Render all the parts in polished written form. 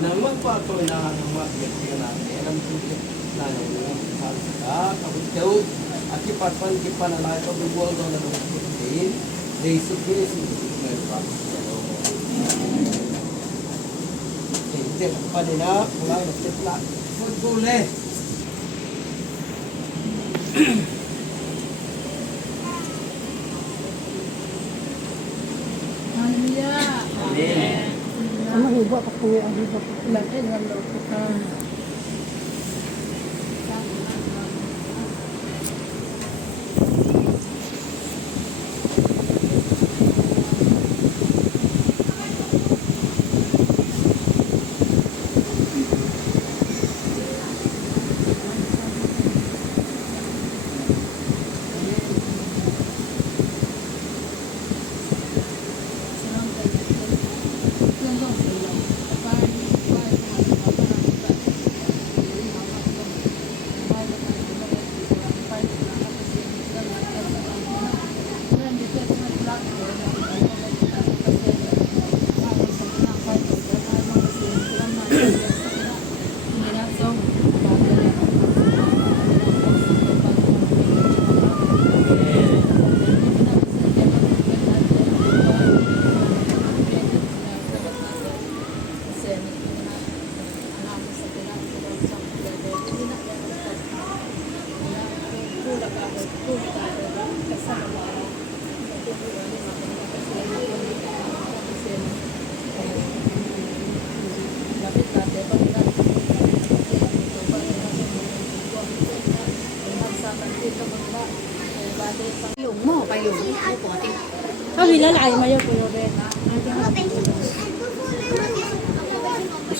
Nang magpatuloy na ang mag-get natin, alam ko na nang pagkak, kapag daw, at kipan na lahat ang buwag daw na nung putin, they submit to the pagkak. Hindi, pa din na, wala na tipla. Pagkule. Amen. Ano hiba pa po ang hiba pa po lang eh ng loob ko.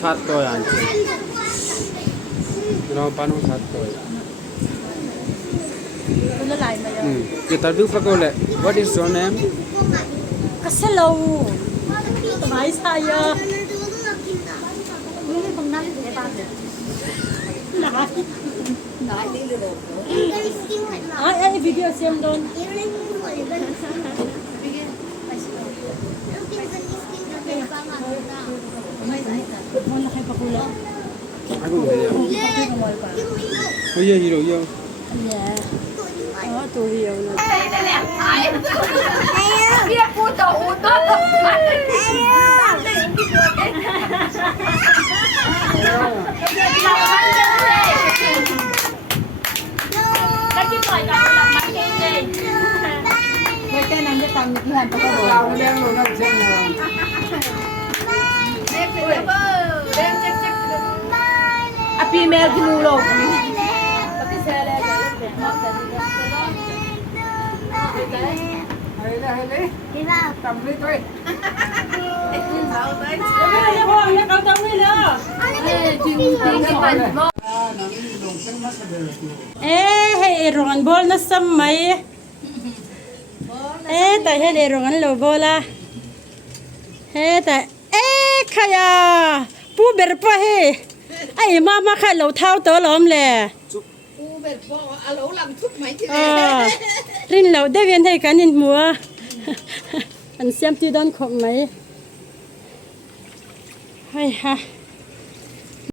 Satu yan. Paano satu? Kita dulu pakai oleh. What is your name? Kasalaw. Tumay saya. Ay, video siyam doon. Malaki pa kula. Aku boleh. Oh iya, hero yo. Yeah. Oh, tu hiyaw na. Dia puto uto. Lagi tu ada orang makan ni. Mereka nanti tamu kian tu kan. Kau ni yang lu nak jangan. Api mer ginulo. Complete thôi. Eh, rongan bol na samay. Hey, rongan lo bola. Kaya puber pa he. Ay, mama ka lo thao to lom le. Puber po, alo lang thúc mấy chứ. Rin lo de ven hay kanin mua. Anh xem ti don khom mai. Hay ha.